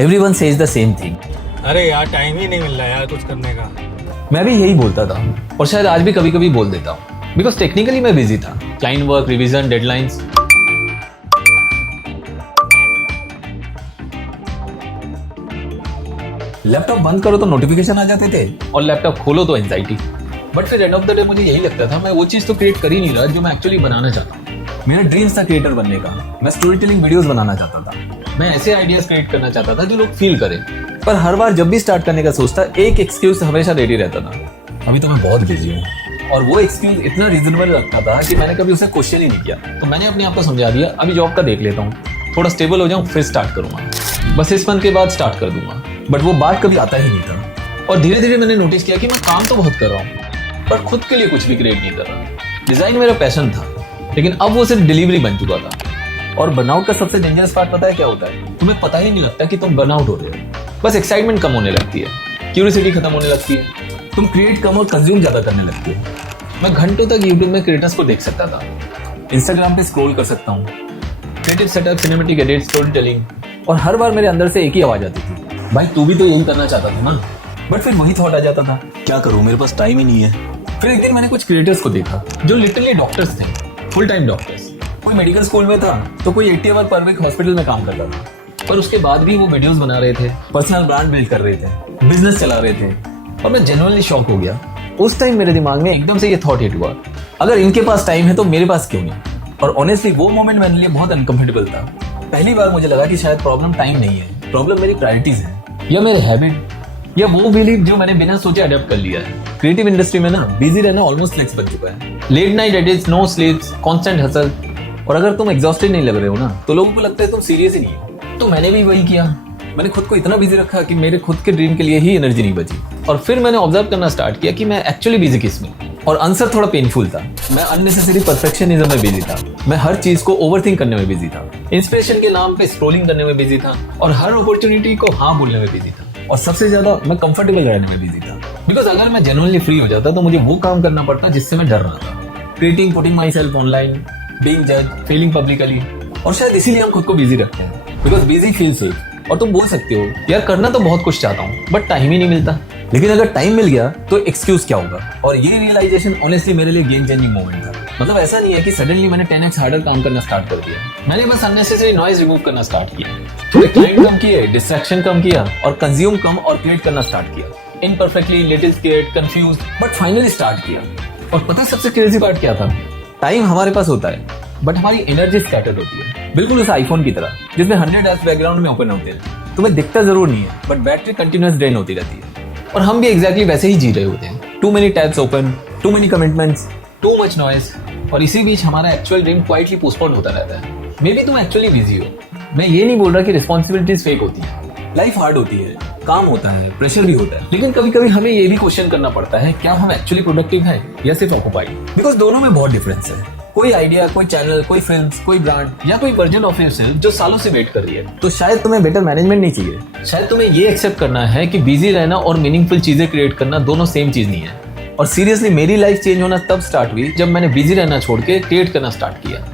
Everyone says the same thing. अरे यार time ही नहीं मिल रहा यार कुछ करने का। मैं भी यही बोलता था और शायद आज भी कभी कभी बोल देता हूँ, बिकॉज टेक्निकली मैं बिजी था। Client work, revision, deadlines. Laptop बंद करो तो नोटिफिकेशन आ जाते थे और लैपटॉप खोलो तो एंजाइटी। बट फिर एंड ऑफ द डे मुझे यही लगता था मैं वो चीज तो क्रिएट कर ही नहीं रहा जो मैं एक्चुअली बनाना चाहता हूँ। मेरा ड्रीम्स था क्रिएटर बनने का। मैं स्टोरी टेलिंग वीडियोस बनाना चाहता था। मैं ऐसे आइडियाज क्रिएट करना चाहता था जो लोग फील करें। पर हर बार जब भी स्टार्ट करने का सोचता, एक एक्सक्यूज हमेशा रेडी रहता था, अभी तो मैं बहुत बिजी हूँ। और वो एक्सक्यूज इतना रीजनेबल लगता था कि मैंने कभी उसे क्वेश्चन ही नहीं किया। तो मैंने अपने आप को समझा दिया अभी जॉब का देख लेता हूँ, थोड़ा स्टेबल हो जाऊँ फिर स्टार्ट करूंगा। बस इस मंथ के बाद स्टार्ट कर दूंगा। बट वो बात कभी आता ही नहीं था। और धीरे धीरे मैंने नोटिस किया कि मैं काम तो बहुत कर रहा हूँ पर खुद के लिए कुछ भी क्रिएट नहीं कर रहा। डिजाइन मेरा पैशन था लेकिन अब वो सिर्फ डिलीवरी बन चुका था। और बर्नआउट का सबसे डेंजरस पार्ट पता है क्या होता है? तुम्हें पता ही नहीं लगता कि तुम बर्नआउट हो रहे हो। बस एक्साइटमेंट कम होने लगती है, क्यूरियोसिटी खत्म होने लगती है, तुम क्रिएट कम और कंज्यूम ज्यादा करने लगते हो। मैं घंटों तक यूट्यूब में क्रिएटर्स को देख सकता था, इंस्टाग्राम पे स्क्रॉल कर सकता हूँ, creative setup, cinematic edit, story telling, और हर बार मेरे अंदर से एक ही आवाज आती थी, भाई तू भी तो यही करना चाहता था ना। बट फिर वही थॉट आ जाता था, क्या करूं, मेरे पास टाइम ही नहीं है। फिर एक दिन मैंने कुछ क्रिएटर्स को देखा जो लिटरली डॉक्टर्स थे, फुल टाइम डॉक्टर्स। कोई मेडिकल स्कूल में था तो कोई 80 आवर पर वीक हॉस्पिटल में काम करता था। पर उसके बाद भी वो वीडियोस बना रहे थे, पर्सनल ब्रांड बिल्ड कर रहे थे, बिजनेस चला रहे थे। और मैं जेन्युइनली शॉक हो गया। उस टाइम मेरे दिमाग में एकदम से ये थॉट हिट हुआ, अगर इनके पास टाइम है तो मेरे पास क्यों नहीं। और ऑनेस्टली वो मोमेंट मेरे लिए बहुत अनकंफर्टेबल था। पहली बार मुझे लगा कि शायद प्रॉब्लम टाइम नहीं है, प्रॉब्लम मेरी प्रायोरिटीज है, या मेरे हैबिट, या वो बिलीव जो मैंने बिना सोचे अडॉप्ट कर लिया है। क्रिएटिव इंडस्ट्री में ना बिजी रहना ऑलमोस्ट फ्लेक्स बन चुका है। Late night edits, no sleeps, constant hustle. और अगर तुम एग्जॉस्टेड नहीं लग रहे हो ना तो लोगों को लगता है तुम सीरियस ही नहीं हो। तो मैंने भी वही किया। मैंने खुद को इतना बिजी रखा कि मेरे खुद के ड्रीम के लिए ही एनर्जी नहीं बची। और फिर मैंने ऑब्जर्व करना स्टार्ट किया कि मैं एक्चुअली बिजी किस में। और आंसर थोड़ा पेनफुल था। मैं अननेसेसरी परफेक्शनिज्म में बिजी था। मैं हर चीज को ओवरथिंक करने में बिजी था। इंस्पिरेशन के नाम पे स्क्रोलिंग करने में बिजी था। और हर अपॉर्चुनिटी को हाँ बोलने में बिजी था। और सबसे ज्यादा मैं कंफर्टेबल रहने में बिजी था। बिकॉज अगर मैं जेन्युइनली फ्री हो जाता तो मुझे वो काम करना पड़ता जिससे मैं डर रहा था। Creating, putting my self online, being जज, फेलिंग पब्लिकली। और शायद इसीलिए हम खुद को बिजी रखते हैं, बिकॉज बिजी फील सेफ। और तुम बोल सकते हो यार करना तो बहुत कुछ चाहता हूँ बट टाइम ही नहीं मिलता। लेकिन अगर टाइम मिल गया तो एक्सक्यूज क्या होगा? और ये रियलाइजेशन ऑनेस्टली मेरे लिए गेम चेंजिंग मोमेंट था। मतलब ऐसा नहीं है कि सडनली मैंने 10x हार्डर काम करना स्टार्ट कर दिया। मैंने बस अननेसेसरी नॉइज रिमूव करना स्टार्ट किया, थोड़े क्लाइंट कम किए, डिस्ट्रैक्शन कम किया, और कंज्यूम कम और क्रिएट करना स्टार्ट किया। Imperfectly, little scared, confused, but finally start किया। और पता है सबसे क्रेजी पार्ट क्या था? टाइम हमारे पास होता है बट हमारी एनर्जी स्कैटर्ड होती है, बिल्कुल उस आईफोन की तरह जिसमें 100 एप्स बैकग्राउंड में ओपन होते हैं। तुम्हें दिखता जरूर नहीं है बट बैटरी कंटिन्यूअस ड्रेन होती रहती है। और हम भी एग्जैक्टली वैसे ही जी रहे होते हैं। Too many tabs open, too many commitments, too much noise. और इसी बीच हमारा एक्चुअल ड्रीम क्वाइटली पोस्टपोन होता रहता है। मे बी तुम एक्चुअली बिजी हो। मैं ये नहीं बोल रहा कि रिस्पॉन्सिबिलिटीज फेक होती है। लाइफ हार्ड होती है, काम होता है, प्रेशर भी होता है। लेकिन कभी कभी हमें ये भी क्वेश्चन करना पड़ता है क्या हम एक्चुअली प्रोडक्टिव हैं या सिर्फ ऑक्युपाइड। बिकॉज दोनों में बहुत डिफरेंस है। कोई आइडिया, कोई चैनल, कोई फिल्म, कोई ब्रांड, या कोई वर्जन ऑफ योरसेल्फ जो सालों से वेट कर रही है। तो शायद तुम्हें बेटर मैनेजमेंट नहीं चाहिए। शायद तुम्हें ये एक्सेप्ट करना है कि बिजी रहना और मीनिंगफुल चीजें क्रिएट करना दोनों सेम चीज नहीं है। और सीरियसली मेरी लाइफ चेंज होना तब स्टार्ट हुई जब मैंने बिजी रहना छोड़ के क्रिएट करना स्टार्ट किया।